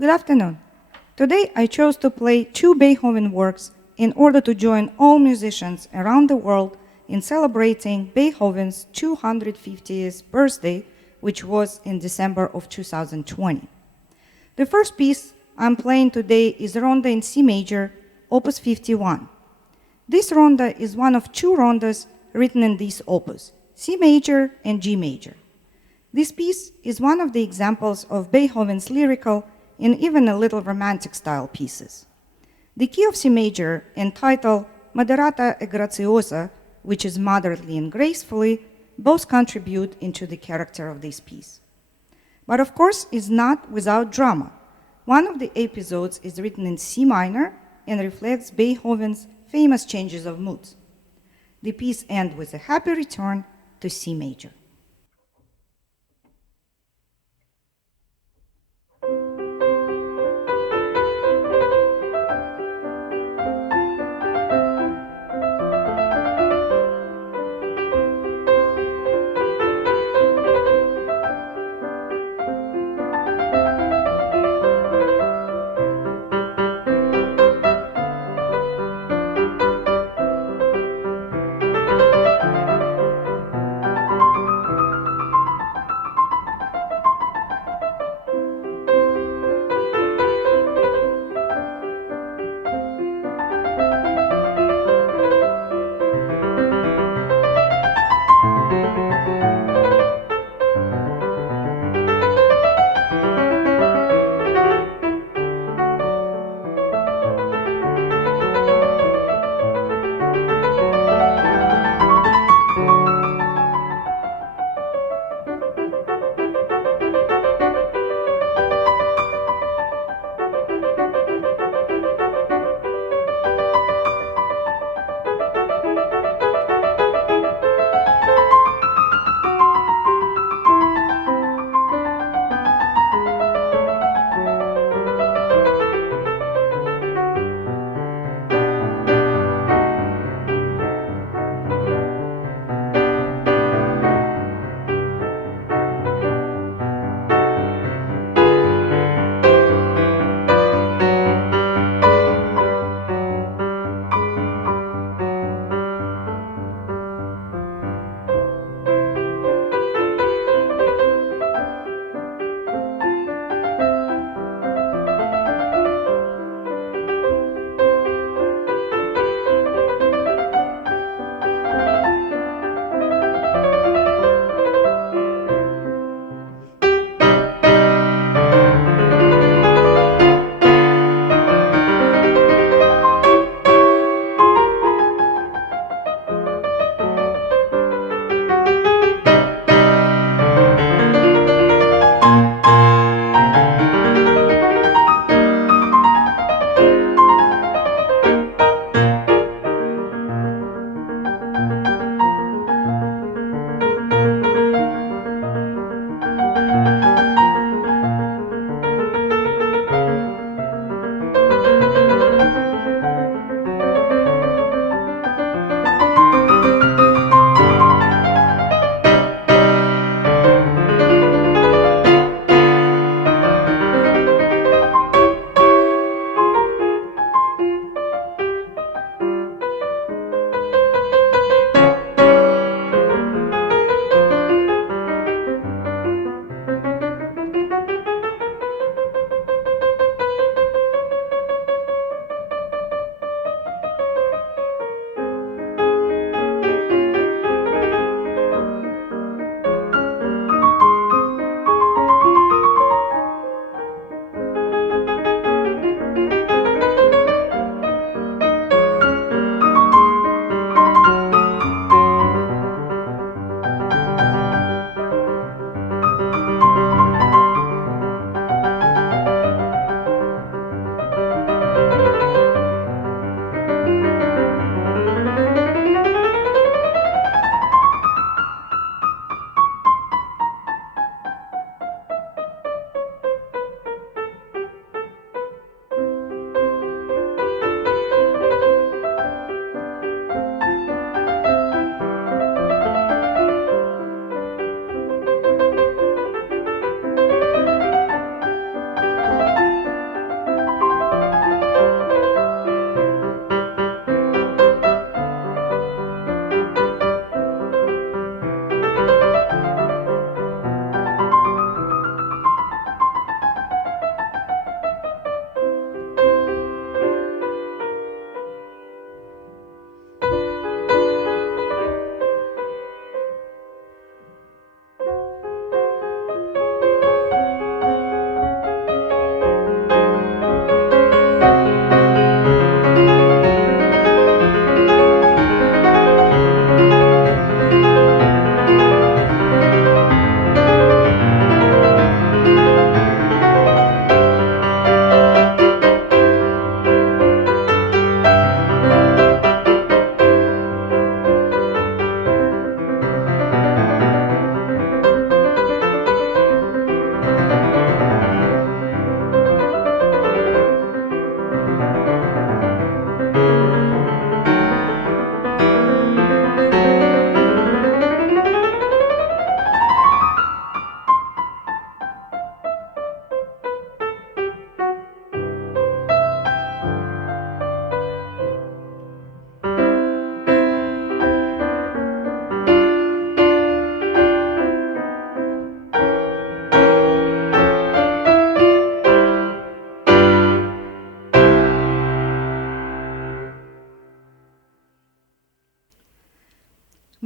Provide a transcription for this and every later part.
Good afternoon. Today I chose to play two Beethoven works in order to join all musicians around the world in celebrating Beethoven's 250th birthday, which was in December of 2020. The first piece I'm playing today is Ronda in C major, opus 51. This ronda is one of two rondas written in this opus, C major and G major. This piece is one of the examples of Beethoven's lyrical and even a little romantic style pieces. The key of C major, entitled Moderata e Graziosa, which is moderately and gracefully, both contribute into the character of this piece. But of course, it's not without drama. One of the episodes is written in C minor and reflects Beethoven's famous changes of moods. The piece ends with a happy return to C major.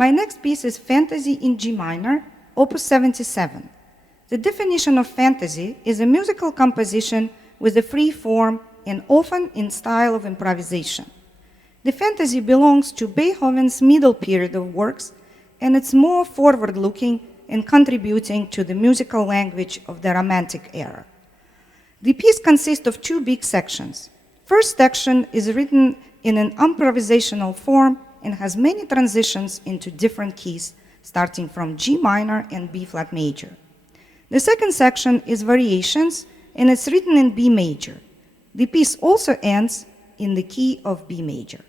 My next piece is Fantasy in G minor, opus 77. The definition of fantasy is a musical composition with a free form and often in style of improvisation. The fantasy belongs to Beethoven's middle period of works, and it's more forward-looking and contributing to the musical language of the Romantic era. The piece consists of two big sections. First section is written in an improvisational form and has many transitions into different keys, starting from G minor and B flat major. The second section is variations, and it's written in B major. The piece also ends in the key of B major.